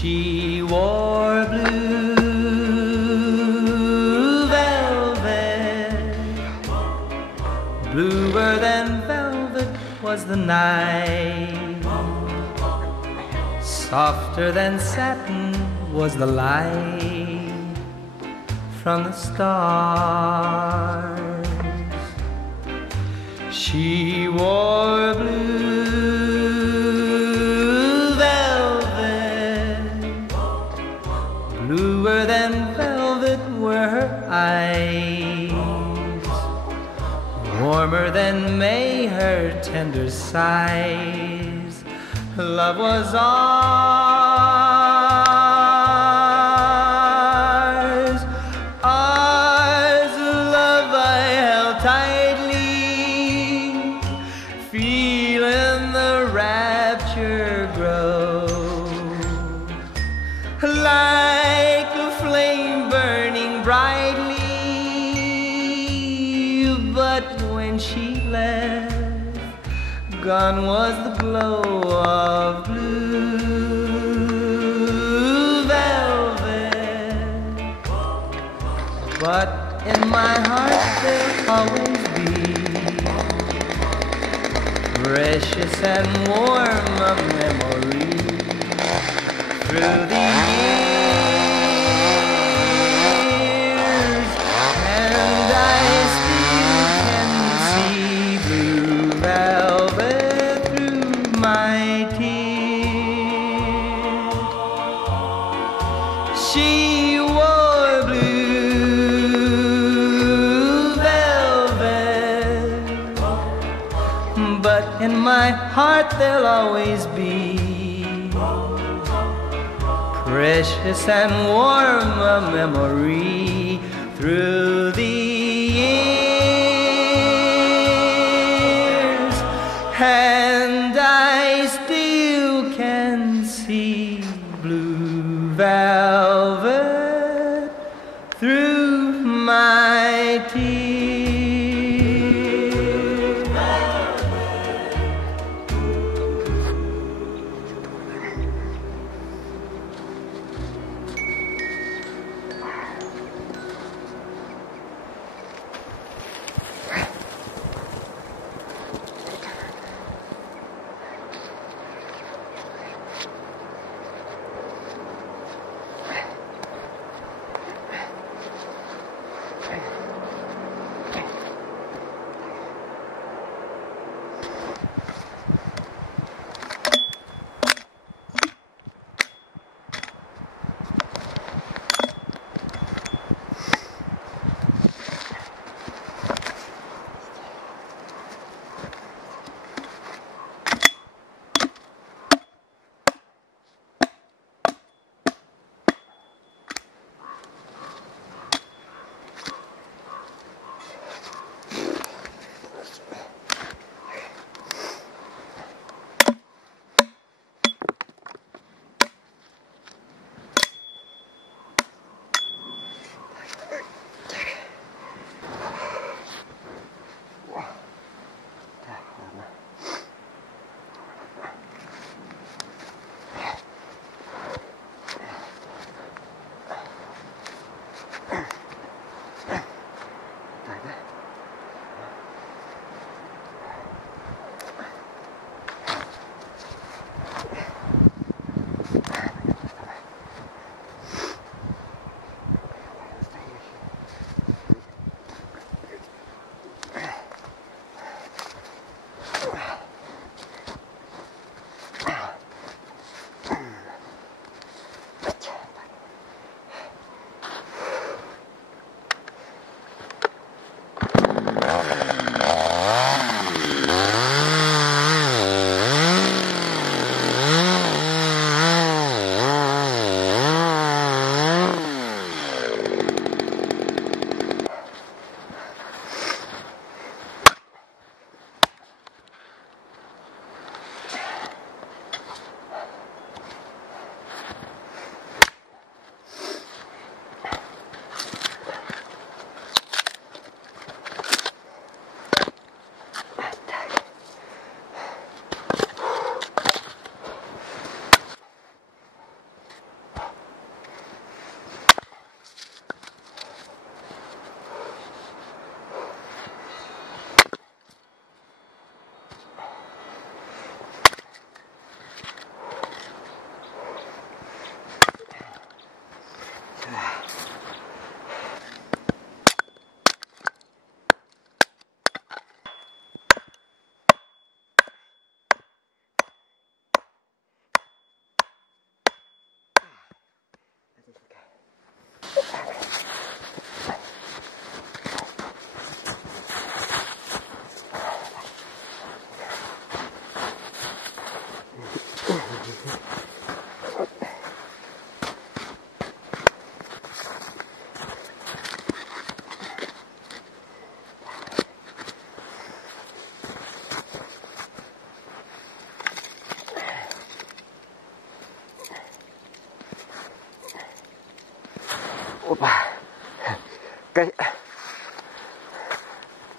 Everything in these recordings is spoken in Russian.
She wore blue velvet, bluer than velvet was the night, softer than satin was the light from the stars. She wore blue velvet, bluer than velvet were her eyes, warmer than May her tender sighs. Love was ours, ours, love I held tightly, feeling the rapture grow, like a flame burning brightly. But when she left, gone was the glow of blue velvet. But in my heart there'll always be precious and warm a memory through the years, and I still can see blue velvet through my tears. She wore blue velvet, but in my heart there'll always be precious and warm a memory through the years, and I still can see blue velvet through my tears.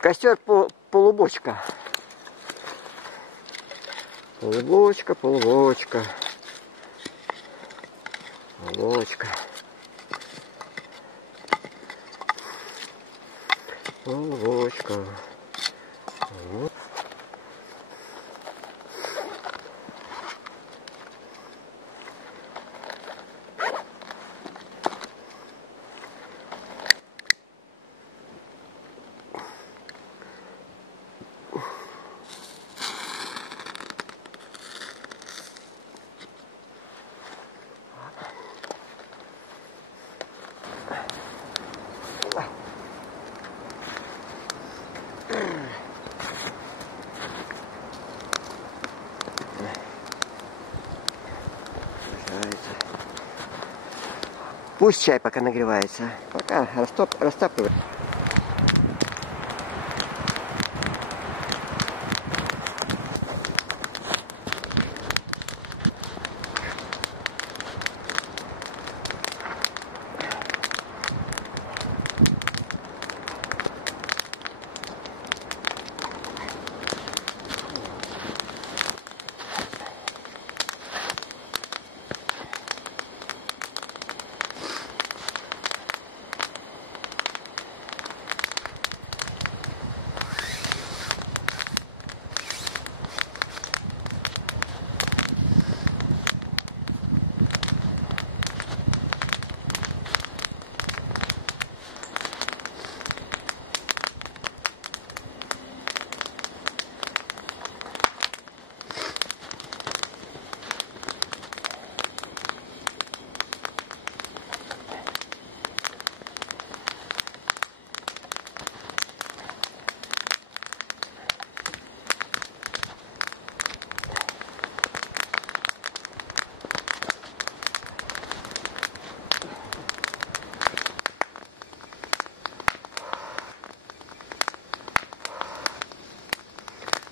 Костер полубочка. Полубочка, полубочка. Полубочка. Полубочка. Вот. Пусть чай пока нагревается, пока растапливает.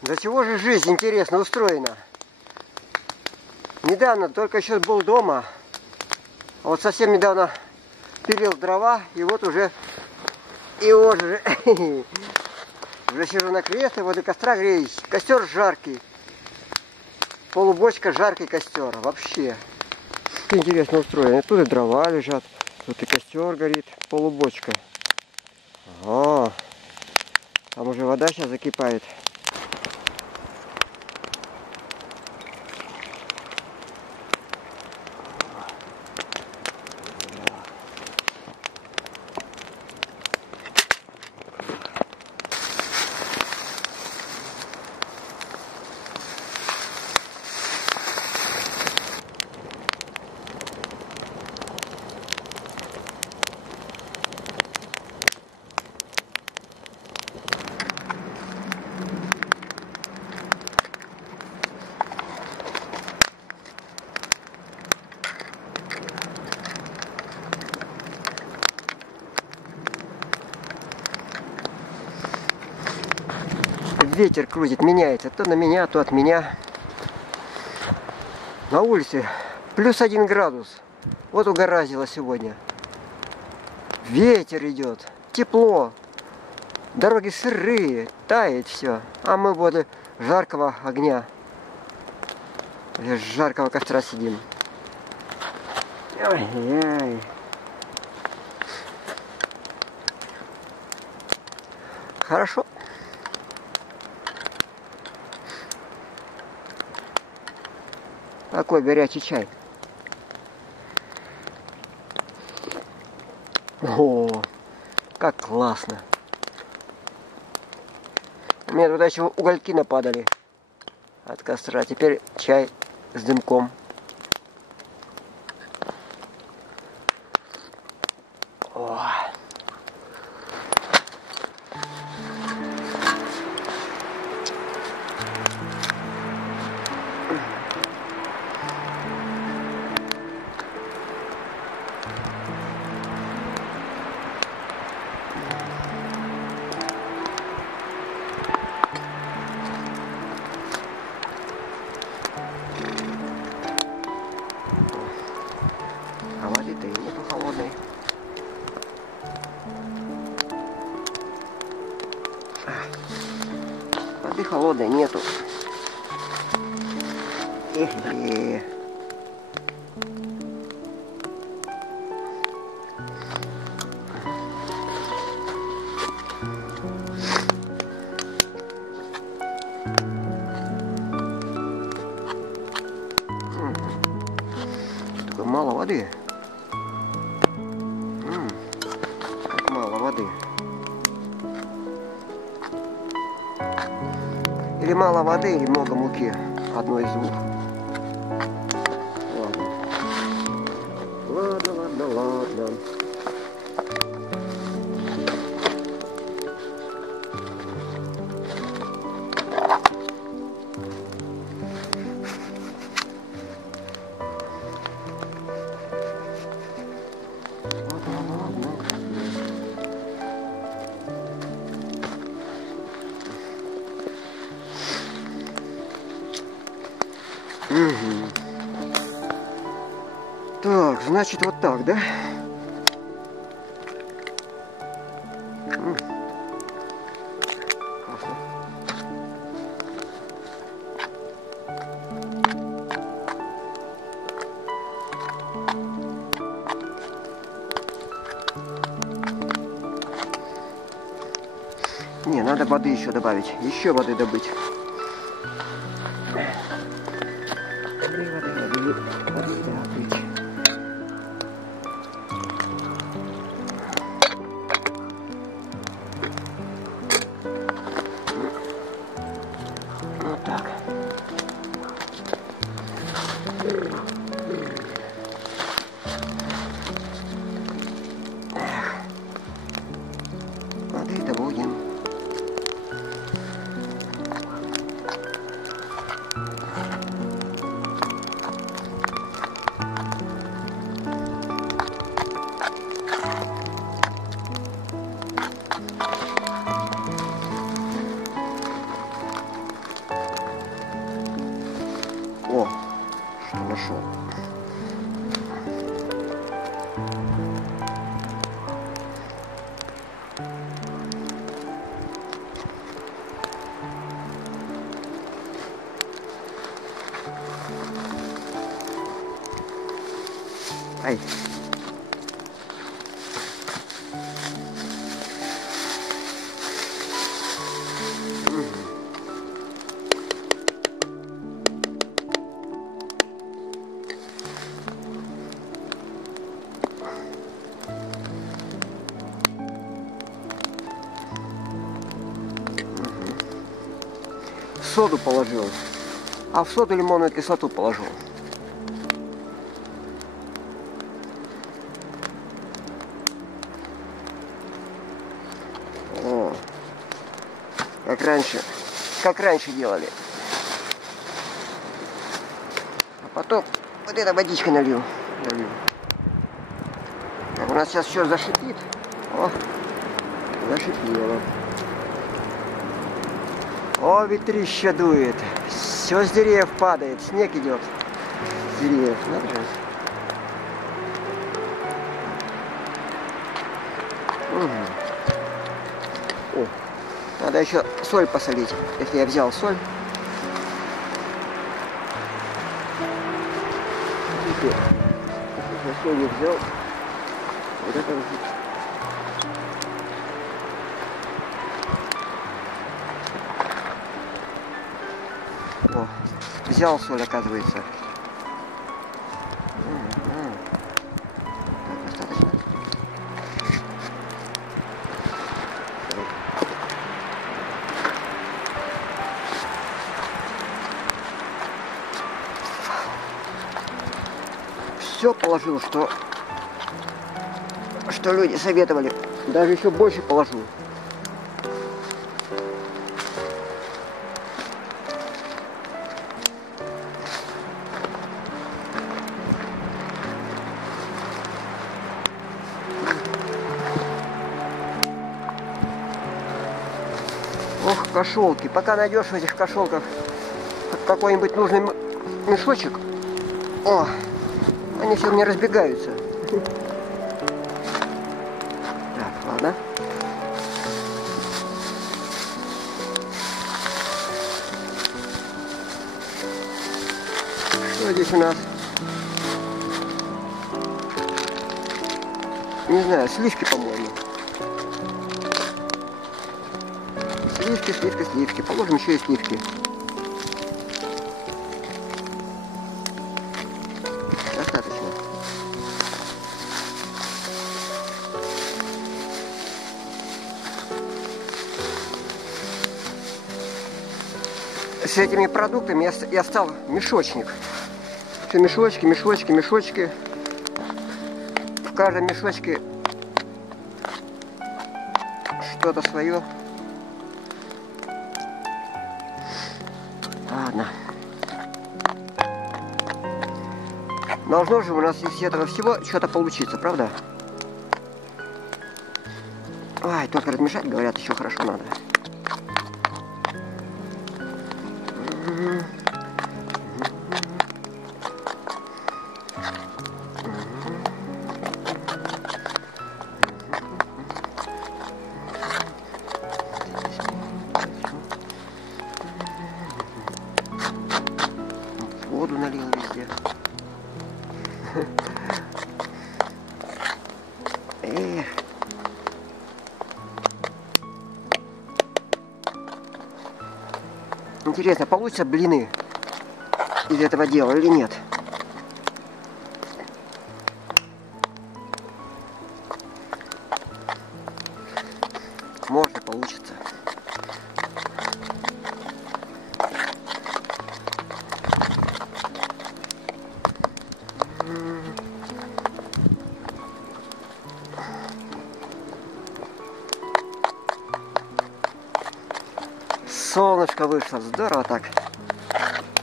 До чего же жизнь интересно устроена? Недавно, только еще был дома, а вот совсем недавно пилил дрова, и вот уже уже сижу на кресле, возле костра греюсь. Костер жаркий, полубочка, жаркий костер, вообще. Интересно устроено. Тут и дрова лежат, тут и костер горит, полубочка. О, там уже вода сейчас закипает. Ветер крутит, меняется, то на меня, то от меня. На улице +1 градус. Вот угораздило сегодня. Ветер идет, тепло, дороги сырые, тает все. А мы возле жаркого огня, возле жаркого костра сидим. Ой-ой. Хорошо. Такой горячий чай. О, как классно. У меня туда еще угольки нападали от костра. Теперь чай с дымком. О. Воды холодной нету. Эхе. Такое мало воды. Как мало воды. Или мало воды, или много муки. Одно из двух. Ладно. Так, значит вот так, да? Классно. Не, надо воды еще добавить. Еще воды добыть. Воды добыть. Вот так. Воды добудем. О, что нашел. Ай. Соду положил, а в соду лимонную кислоту положил. О, как раньше делали. А потом вот этой водичкой налил. Так, у нас сейчас все зашипит. О, зашипело. О, ветрище дует. Все с деревьев падает. Снег идет с деревьев. Надо же. О, надо еще соль посолить. Если я взял соль. Если я соль не взял, вот это вот. О, взял соль, оказывается. Так, достаточно. Все положил, что люди советовали. Даже еще больше положу. Ох, кошелки. Пока найдешь в этих кошелках какой-нибудь нужный мешочек, о, они все мне разбегаются. Так, ладно. здесь у нас? Не знаю, сливки, по-моему. Сливки, сливки, сливки. Положим еще и сливки. Достаточно. С этими продуктами я стал мешочник. Все мешочки, мешочки, мешочки. В каждом мешочке что-то свое. Ладно. Должно же у нас из этого всего что-то получиться, правда? Ай, только размешать, говорят, еще хорошо надо. Воду налил везде. Эх. Интересно, получится блины из этого дела или нет? Может, получится. Солнышко вышло, здорово так.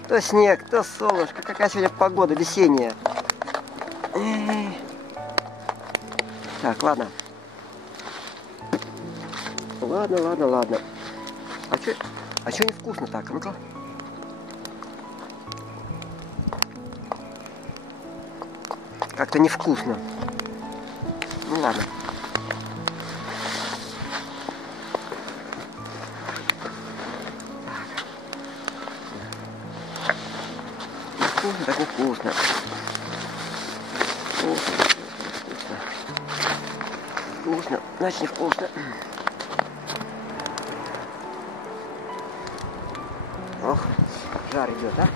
То снег, то солнышко. Какая сегодня погода весенняя. Так, ладно. Ладно, ладно, ладно. А чё невкусно так? Ну-ка. Как-то невкусно. Ну ладно. Вкусно, так невкусно. Вкусно, вкусно. Вкусно, значит невкусно. Ох, жар идет, а?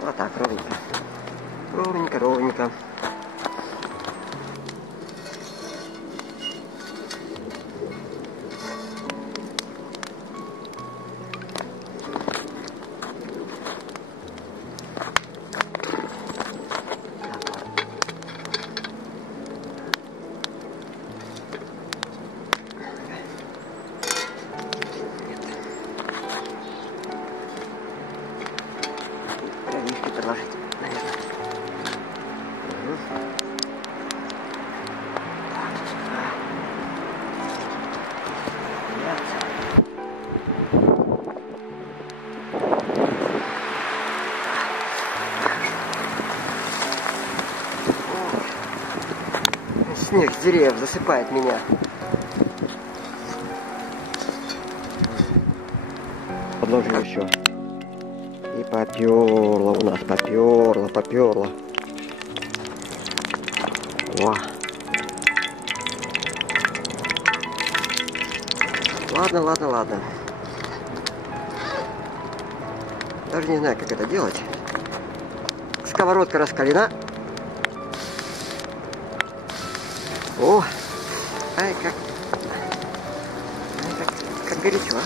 Вот так, ровненько. Ровненько, ровненько. Травишки предложить, наверное. Снег с деревьев засыпает меня. Подложим еще. И поперло у нас, поперло, поперло. О. Ладно, ладно, ладно. Даже не знаю, как это делать. Сковородка раскалена. О, ай, как горячо.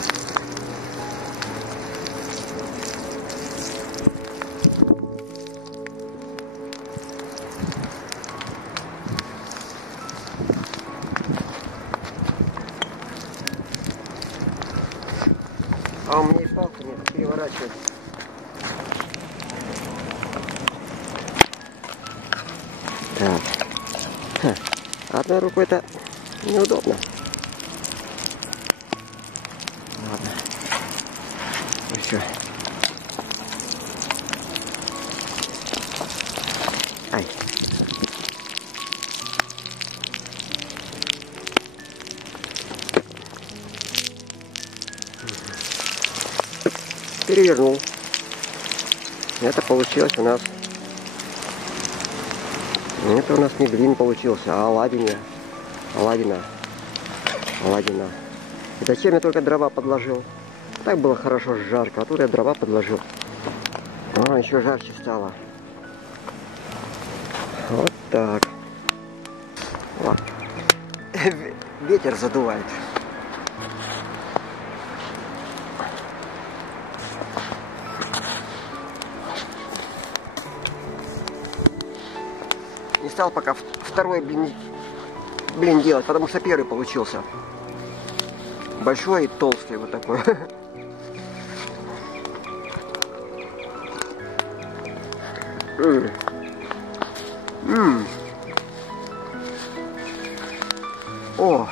А у меня и палка нет, переворачивать. Так. Ха. Одной рукой-то неудобно. Ладно. Ну что? Ай. Перевернул. Это получилось у нас. Это у нас не блин получился, а оладья. Оладина. И зачем я только дрова подложил? Так было хорошо жарко, а тут я дрова подложил. А, еще жарче стало. Вот так. Вот. Ветер задувает. Не стал пока второй блин делать, потому что первый получился. Большой и толстый вот такой. О!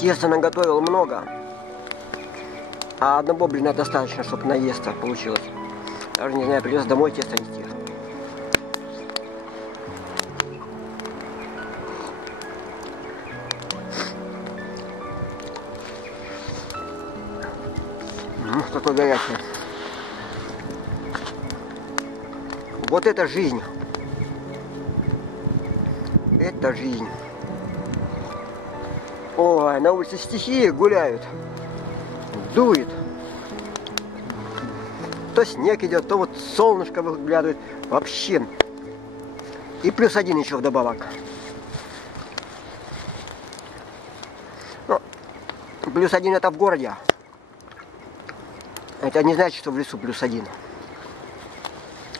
Теста наготовил много, а одного блина достаточно, чтобы наесться получилось. Даже не знаю, придется домой тесто нести. Какой горячий. Вот это жизнь. Это жизнь. Ой, на улице стихии гуляют. Дует. То снег идет, то вот солнышко выглядывает. Вообще. И +1 еще вдобавок. Но +1 это в городе. Это не значит, что в лесу +1.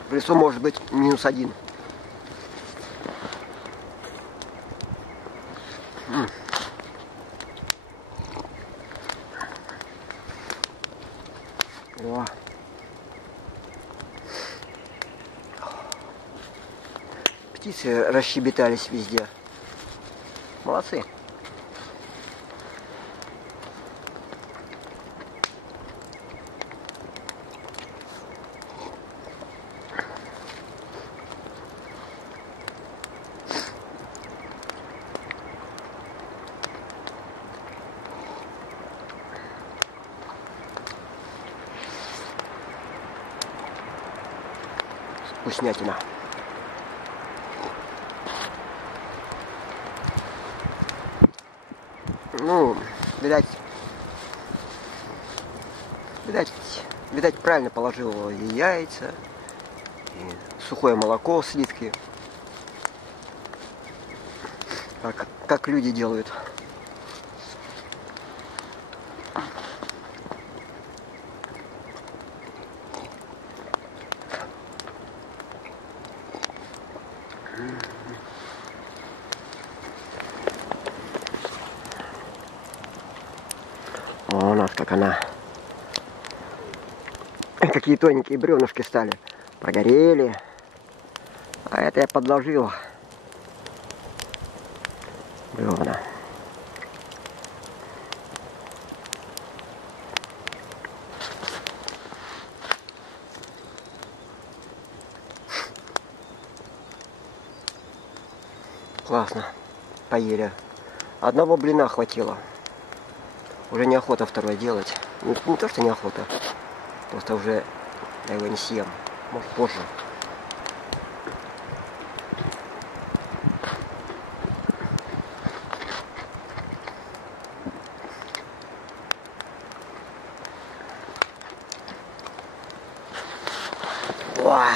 В лесу может быть -1. О. Птицы расщебетались везде. Молодцы. Вкуснятина. Ну, видать, правильно положил и яйца, и сухое молоко, сливки. Как люди делают. О, у нас как она. Какие тоненькие бревнышки стали. Прогорели. А это я подложил. Бревна. Классно. Поели. Одного блина хватило. Уже неохота второй делать. Не то, что неохота. Просто уже я его не съем. Может, позже. Уа!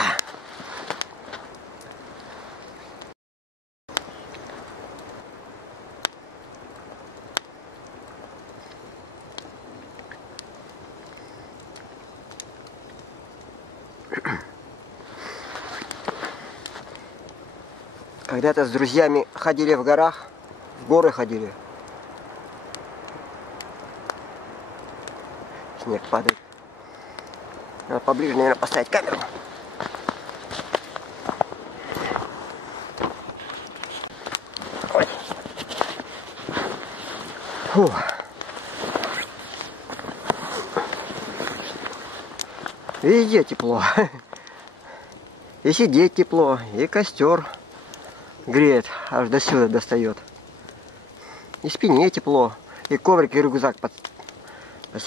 Когда-то с друзьями ходили в горах, в горы ходили. Снег падает. Надо поближе, наверное, поставить камеру. Фу. Везде тепло. И сидеть тепло, и костер греет, аж до сюда достает. И спине тепло, и коврик, и рюкзак.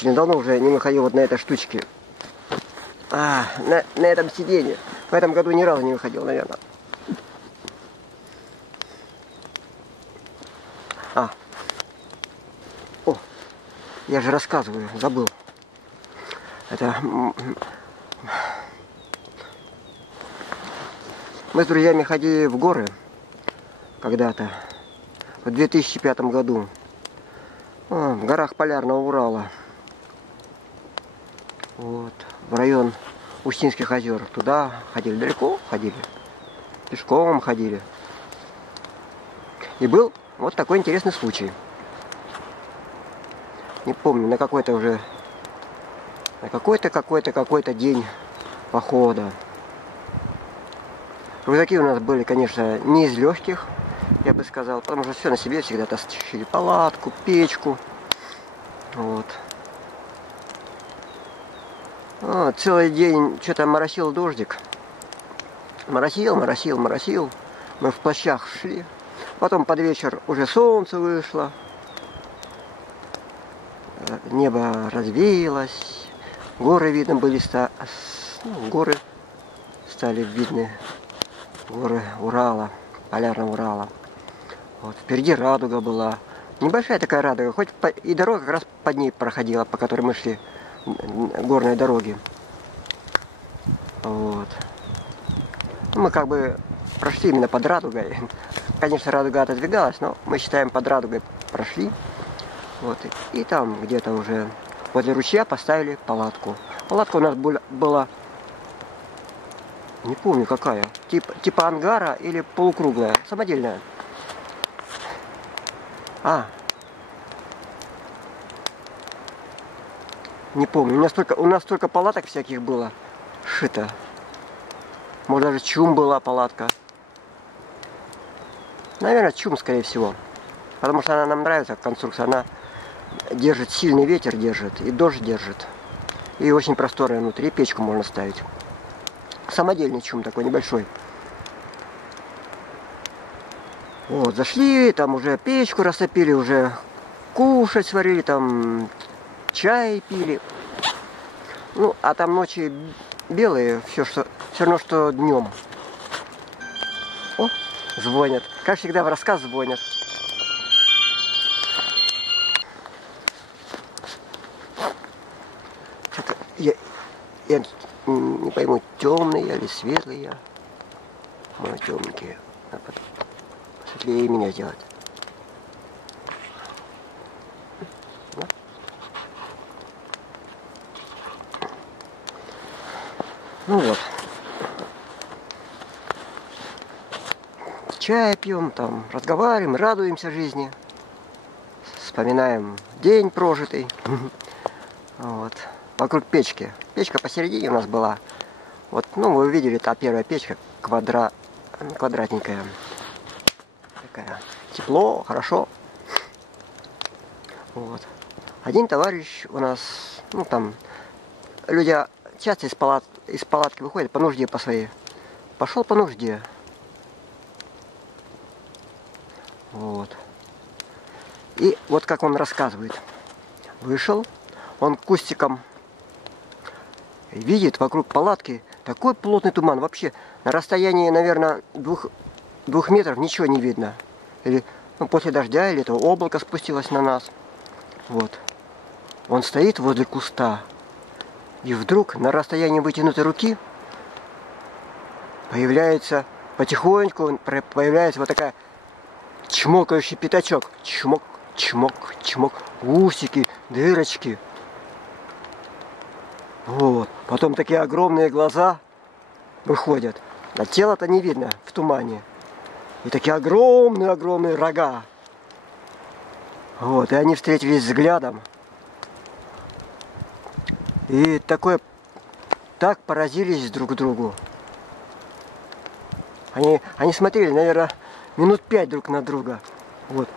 Я давно уже не выходил вот на этой штучке. На этом сиденье. В этом году ни разу не выходил, наверное. О, я же рассказываю, забыл. Это... Мы с друзьями ходили в горы когда-то, в 2005 году, в горах Полярного Урала, вот, в район Устинских озер. Туда ходили, далеко ходили, пешком ходили. И был вот такой интересный случай. Не помню, на какой-то уже, на какой-то день похода. Рюкзаки у нас были, конечно, не из легких, я бы сказал, потому что все на себе всегда тащили: палатку, печку. Вот. Целый день что-то моросил дождик. Моросил. Мы в плащах шли. Потом под вечер уже солнце вышло. Небо развеялось. Горы видно были, горы стали видны. Горы Урала, Полярного Урала. Вот, впереди радуга была. Небольшая такая радуга, хоть и дорога как раз под ней проходила, по которой мы шли, горные дороги. Вот. Мы как бы прошли именно под радугой. Конечно, радуга отодвигалась, но мы считаем, под радугой прошли. Вот. И там где-то уже возле ручья поставили палатку. Палатка у нас была, не помню какая, типа ангара или полукруглая, самодельная. Не помню, у нас столько палаток всяких было шито. Может, даже чум была палатка. Наверное, чум, скорее всего. Потому что она нам нравится, конструкция. Она держит, сильный ветер держит, и дождь держит. И очень просторная внутри, печку можно ставить. Самодельный чум такой небольшой. Вот, зашли, там уже печку растопили, уже кушать сварили, там чай пили. Ну, а там ночи белые, все равно, что днем. О, звонят. Как всегда в рассказ звонят. Что-то я не пойму, темные или светлые. Мои темненькие. Надо посветлее меня сделать. Ну вот. Чай пьем, там разговариваем, радуемся жизни. Вспоминаем день прожитый. Вот. Вокруг печки. Печка посередине у нас была. Вот, ну, вы увидели, та первая печка квадратненькая. Такая. Тепло, хорошо. Вот. Один товарищ у нас, ну, там, люди часто из палатки выходят по нужде по своей. Пошел по нужде. Вот. И вот как он рассказывает. Вышел, он кустиком видит вокруг палатки такой плотный туман. Вообще на расстоянии, наверное, двух метров ничего не видно. Или ну, после дождя, или это облако спустилось на нас. Вот. Он стоит возле куста. И вдруг на расстоянии вытянутой руки появляется потихоньку, появляется вот такая чмокающий пятачок. Чмок, чмок, чмок. Усики, дырочки. Вот. Потом такие огромные глаза выходят. А тело-то не видно в тумане. И такие огромные рога. Вот. И они встретились взглядом. И так поразились друг к другу. Они смотрели, наверное, минут 5 друг на друга. Вот.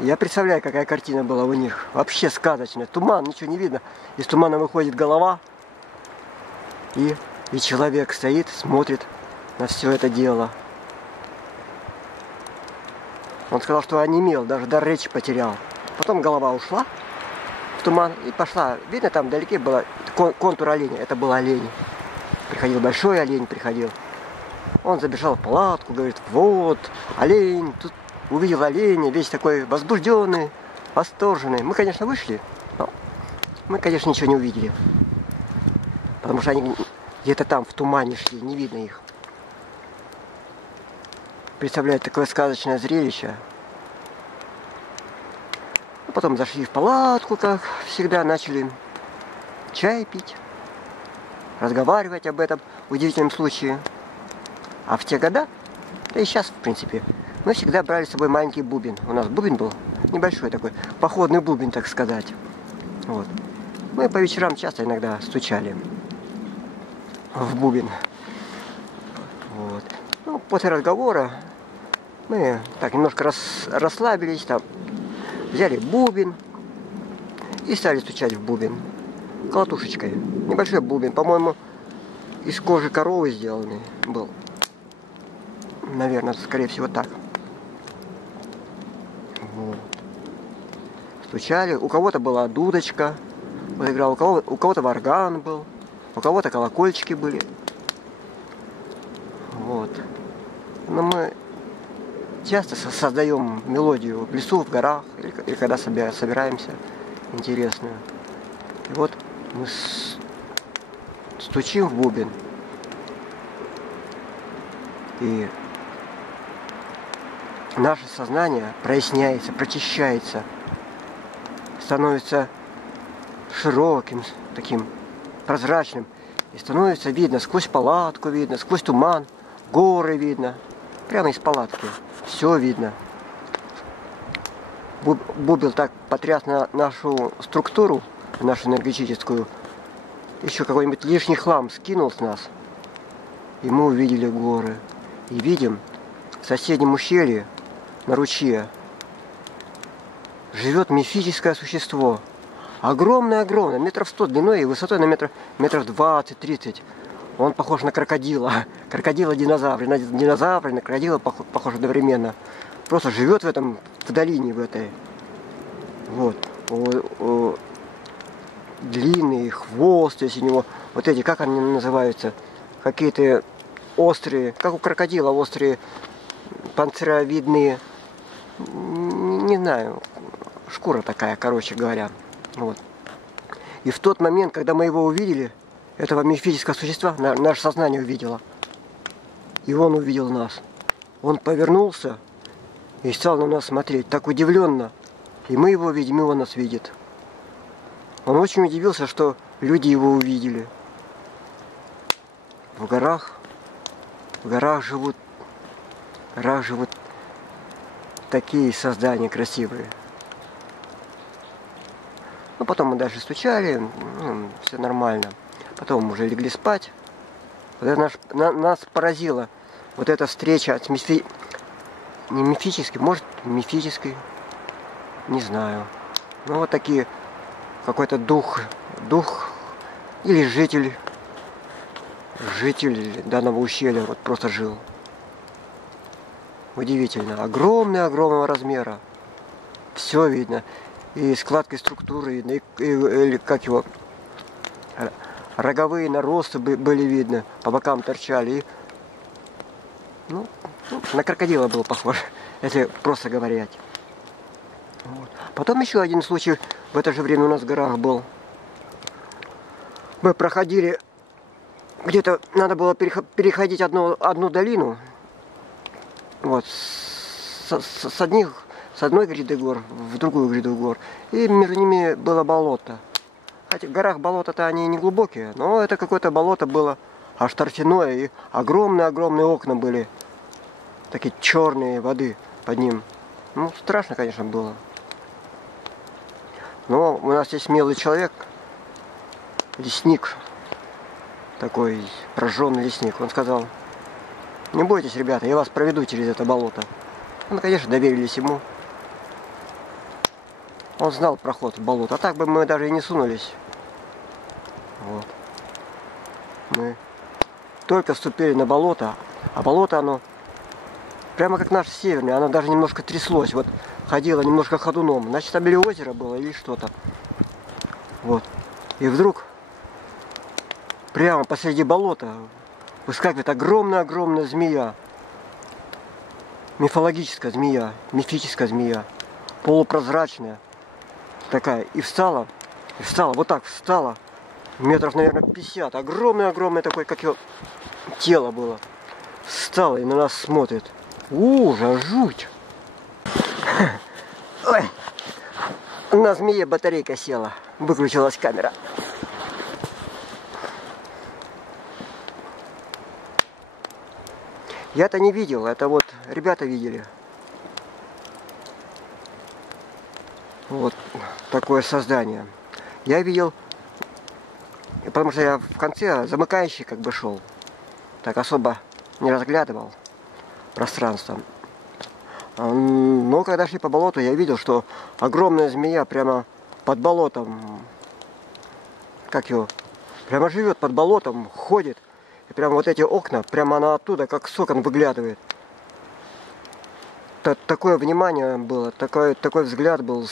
Я представляю, какая картина была у них. Вообще сказочная. Туман, ничего не видно. Из тумана выходит голова. И человек стоит, смотрит на все это дело. Он сказал, что онемел, даже дар речи потерял. Потом голова ушла в туман и пошла. Видно, там вдалеке был контур оленя. Это был олень. Приходил большой олень, приходил. Он забежал в палатку, говорит, вот, олень. Тут увидел оленя, весь такой возбужденный, восторженный. Мы, конечно, вышли, но мы, конечно, ничего не увидели. Потому что они где-то там в тумане шли, не видно их. Представляет такое сказочное зрелище. Потом зашли в палатку, как всегда, начали чай пить, разговаривать об этом удивительном случае. А в те года, да и сейчас, в принципе, мы всегда брали с собой маленький бубен. У нас бубен был небольшой такой, походный бубен, так сказать. Вот. Мы по вечерам часто иногда стучали в бубен. Вот. Ну, после разговора мы так немножко расслабились, там, взяли бубен и стали стучать в бубен колотушечкой. Небольшой бубен, по-моему, из кожи коровы сделанный был. Наверное, скорее всего так. Вот. Стучали. У кого-то была дудочка, вот играл, у кого-то варган был, у кого-то колокольчики были. Вот. Но мы часто создаем мелодию в лесу, в горах, или когда собираемся интересную. И вот мы стучим в бубен. И наше сознание проясняется, прочищается, становится широким, таким прозрачным. И становится видно, сквозь палатку видно, сквозь туман, горы видно. Прямо из палатки. Все видно. Бубен так потряс нашу структуру, нашу энергетическую. Еще какой-нибудь лишний хлам скинул с нас. И мы увидели горы. И видим, в соседнем ущелье, на ручье, живет мифическое существо. Огромное-огромное, метров 100 длиной и высотой на метров 20-30. Он похож на крокодила. Крокодила-динозавра. На динозавра и на крокодила похож одновременно. Просто живет в долине в этой. Вот. Длинный хвост, если у него. Вот эти, как они называются? Какие-то острые, как у крокодила, острые, панцировидные. Не знаю. Шкура такая, короче говоря. Вот. И в тот момент, когда мы его увидели, этого мифического существа, наше сознание увидело. И он увидел нас. Он повернулся и стал на нас смотреть, так удивленно. И мы его видим, и он нас видит. Он очень удивился, что люди его увидели. В горах живут такие создания красивые. Ну, потом мы дальше стучали, все нормально. Потом уже легли спать. Вот это нас поразило. Вот эта встреча с не мифической, может мифической, не знаю. Ну вот такие, какой-то дух или житель данного ущелья вот просто жил. Удивительно. Огромного размера. Все видно. И складкой структуры видно, и как его, роговые наросты были видны, по бокам торчали. И, ну, на крокодила было похоже, если просто говорить. Вот. Потом еще один случай в это же время у нас в горах был. Мы проходили, где-то надо было переходить одну долину, вот, с одной гряды гор в другую гряду гор. И между ними было болото. Хотя в горах болота-то они не глубокие, но это какое-то болото было аж торфяное. И огромные окна были. Такие черные воды под ним. Ну, страшно, конечно, было. Но у нас есть смелый человек, лесник, такой прожженный лесник. Он сказал: не бойтесь, ребята, я вас проведу через это болото. Ну, конечно, доверились ему. Он знал проход в болото. А так бы мы даже и не сунулись. Вот. Мы только вступили на болото. А болото оно прямо как наш северный. Оно даже немножко тряслось. Вот ходило немножко ходуном. Значит, там или озеро было, или что-то. Вот. И вдруг прямо посреди болота выскакивает огромная-огромная змея. Мифологическая змея, мифическая змея. Полупрозрачная. Такая. И встала, вот так встала. Метров, наверное, 50. Огромное-огромное такое, как ее тело было. Встала и на нас смотрит. Ужас, жуть. Ой. На змее батарейка села. Выключилась камера. Я-то не видел, это вот ребята видели. Вот такое создание. Я видел, потому что я в конце замыкающий как бы шел. Так особо не разглядывал пространство. Но когда шли по болоту, я видел, что огромная змея прямо под болотом, как его, прямо живет под болотом, ходит. И прямо вот эти окна, прямо она оттуда, как с окон выглядывает. Такое внимание было, такой взгляд был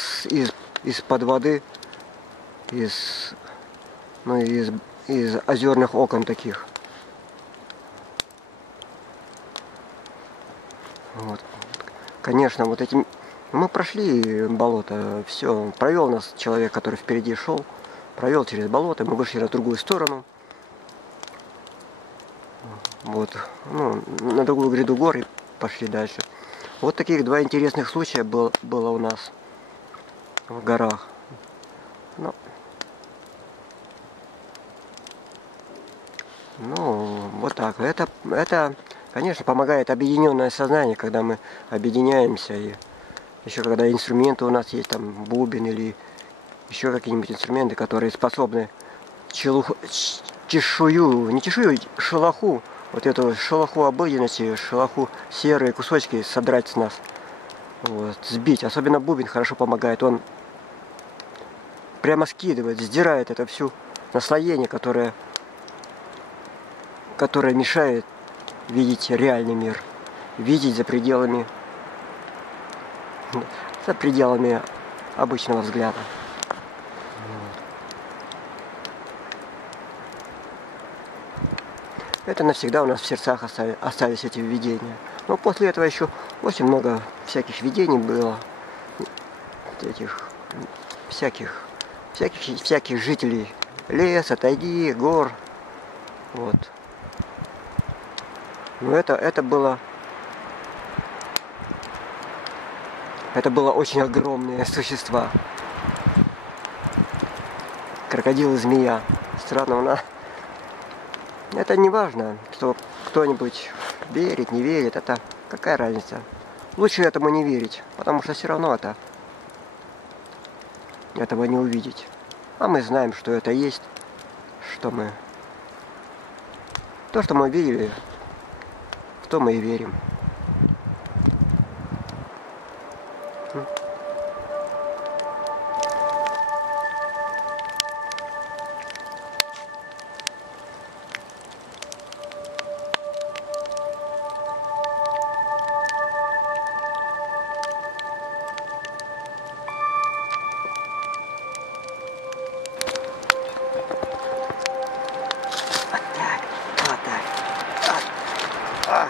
из-под воды, из озерных окон таких. Вот. Конечно, вот этим мы прошли болото, все, провел нас человек, который впереди шел, провел через болото, мы вышли на другую сторону. Вот, ну, на другую гряду гор и пошли дальше. Вот таких два интересных случая было у нас в горах. Ну, вот так. Это, конечно, помогает объединенное сознание, когда мы объединяемся. И еще когда инструменты у нас есть, там бубен или еще какие-нибудь инструменты, которые способны чешую, не чешую, шелуху, вот эту шелуху обыденности, шелуху серые кусочки содрать с нас, вот, сбить. Особенно бубен хорошо помогает, он прямо скидывает, сдирает это всю наслоение, которое мешает видеть реальный мир, видеть за пределами обычного взгляда. Это навсегда у нас в сердцах остались эти видения. Но после этого еще очень много всяких видений было. Этих всяких жителей леса, тайги, гор. Вот. Но это было очень огромные существа. Крокодил и змея. Странно, это не важно, что кто-нибудь верит, не верит, это какая разница. Лучше этому не верить, потому что все равно этого не увидеть. А мы знаем, что это есть, то, что мы видели, в то мы и верим.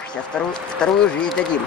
Сейчас вторую жизнь дадим.